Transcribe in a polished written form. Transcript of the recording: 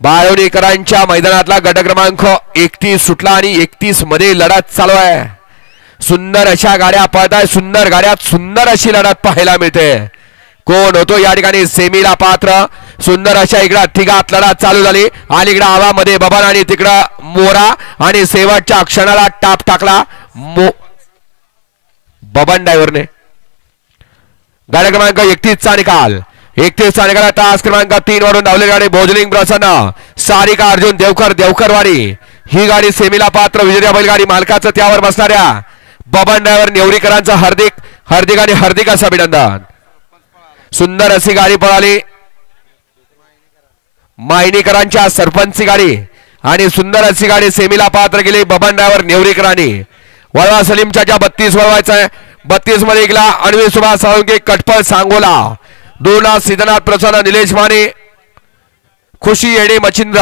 बाळवणीकरांच्या मैदानातला गट क्रमांक 31 सुटला आणि 31 मध्ये लढत चालू आहे। सुंदर अशा गाड्या पळताय, सुंदर गाड्यात सुंदर अशी लढत पाहायला मिळते। कोण होतो या ठिकाणी सेमीला पात्र? सुंदर अशा इकडे तिघात लढत चालू झाली आणि इकडे आवामध्ये बबन आणि तिकडे मोरा आणि शेवटच्या क्षणाला टाप टाकला बबन ड्रायव्हरने। गाड्या क्रमांक 31 चा निकाल 31 चा निकाल तास क्रमांक 3 वरून धावलेली गाडी भोजलिंग प्रसन्न सारिका अर्जुन देवकरवाडी ही गाडी सेमीला पात्र। विजय बैलगाडी मालकाचं त्यावर बसणाऱ्या बबन ड्रायव्हर नेवरीकरांचं हार्दिक आणि हार्दिक असं अभिनंदन। सुंदर अशी गाडी पळाली मायनीकरांच्या सरपंचची गाडी आणि सुंदर अशी गाडी सेमीला पात्र गेली बबन ड्रायव्हर नेवरीकरांनी। वळवा सलीमच्या 32 वळवायचा आहे। 32 मध्ये गेला अणवी सुभाष साळुंके कटपळ सांगोला 2 सिद्धनाथ प्रसन्न निलेश माने खुशी येडे मच्छिंद्र